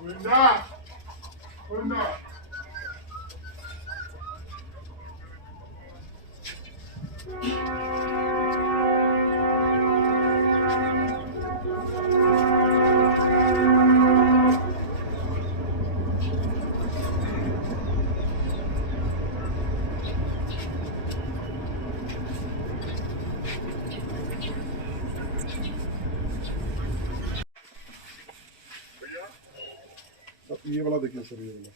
Winda, Winda. ये वाला देखिए सर, ये वाला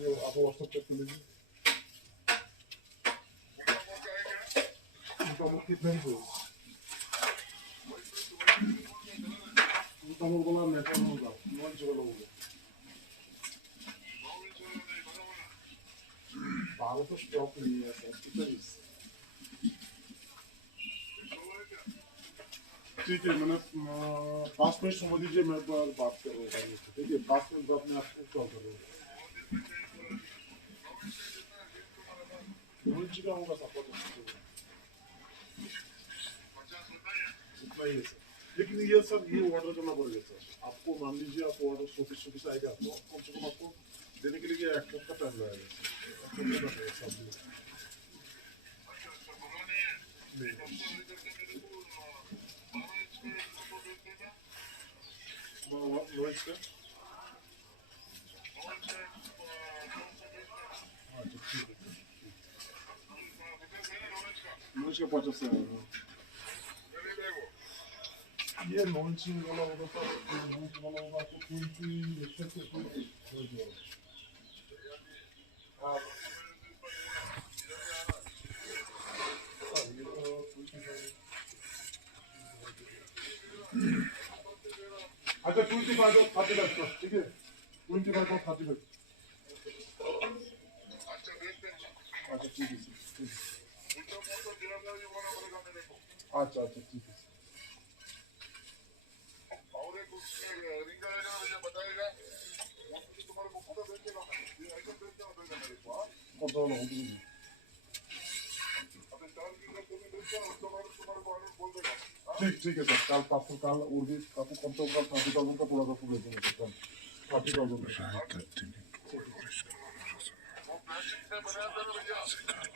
ये आप व्हाट्सएप पे कर लीजिए। इनका मुझे कितना ही हो, इनका मुझे बोला मैं कौन होगा, नॉन चुका होगा। बालों तो स्टॉक नहीं है सर, कितना ही। ठीक है, मैंने 5 मिनट समझ लीजिए, मैं एक बार बात कर रहा हूँ। ठीक है, 5 मिनट बाद मैं आपको कॉल कर रहा हूँ। का होगा सपोर्ट इतना ही है सर, लेकिन ये सर ये ऑर्डर करना पड़ेगा सर आपको। मान लीजिए आपको ऑर्डर 100 आएगा, तो कम से कम आपको देने के लिए 1 हफ्ता का टाइम लगेगा सर। मुझे 50 से ये लॉन्चिंग वाला होगा तो लॉन्च वाला होगा तो 20 से हो जाएगा। अच्छा 25 और 35, ठीक है, 25 और 35। अच्छा ठीक है, अच्छा अच्छा ठीक है। ठीक है सर, कल परसों कल और भी आपको कम से कम 30,000 का पूरा का पूरा देंगे सर, 30,000।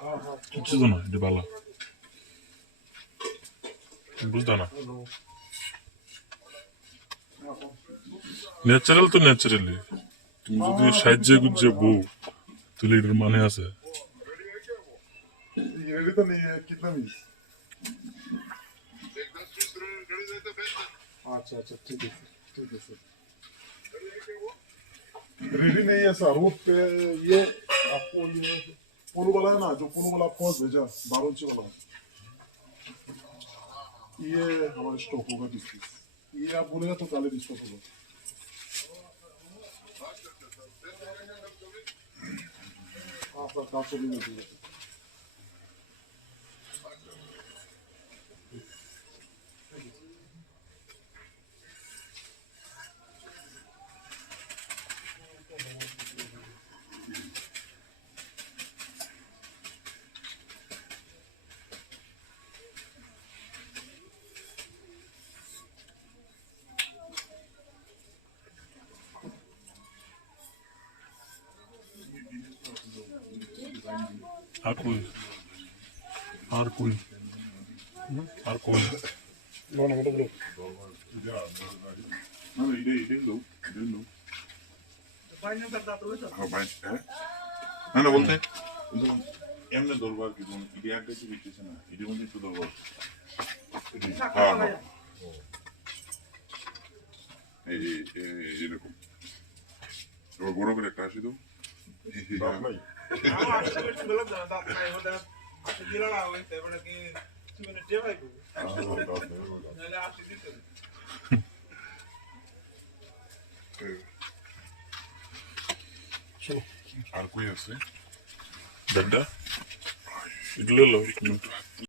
हाँ हाँ কিছু তো না, এটা ভালো বুঝতো না। ন্যাচারাল তো ন্যাচারালি, তুমি যদি সাহায্যে গুজে বউ তুলে এটার মানে আছে। ये रेडी तो नहीं है, कितना पीस? अच्छा अच्छा ठीक है सर। रेडी नहीं है सर, वो ये आपको ये पोलो वाला है ना, जो पोलो वाला आपको भेजा 12 इंच वाला, ये हमारे स्टॉक होगा 20 पीस। ये आप बोलेगा तो 40 स्टॉक होगा। हाँ सर, 400 भी मिल जाएगा। আর কই আর কই আর কই No, no, no, no. No, 이대 로. না বলতে এমনি ধরবো আর কি, ইডি আগে বিকতেছে না, ইডি মধ্যে একটু ধরবো। হ্যাঁ হ্যাঁ এরকম এবার বড় করে একটা আসি তো আর কই আছে দাদা এগুলো লো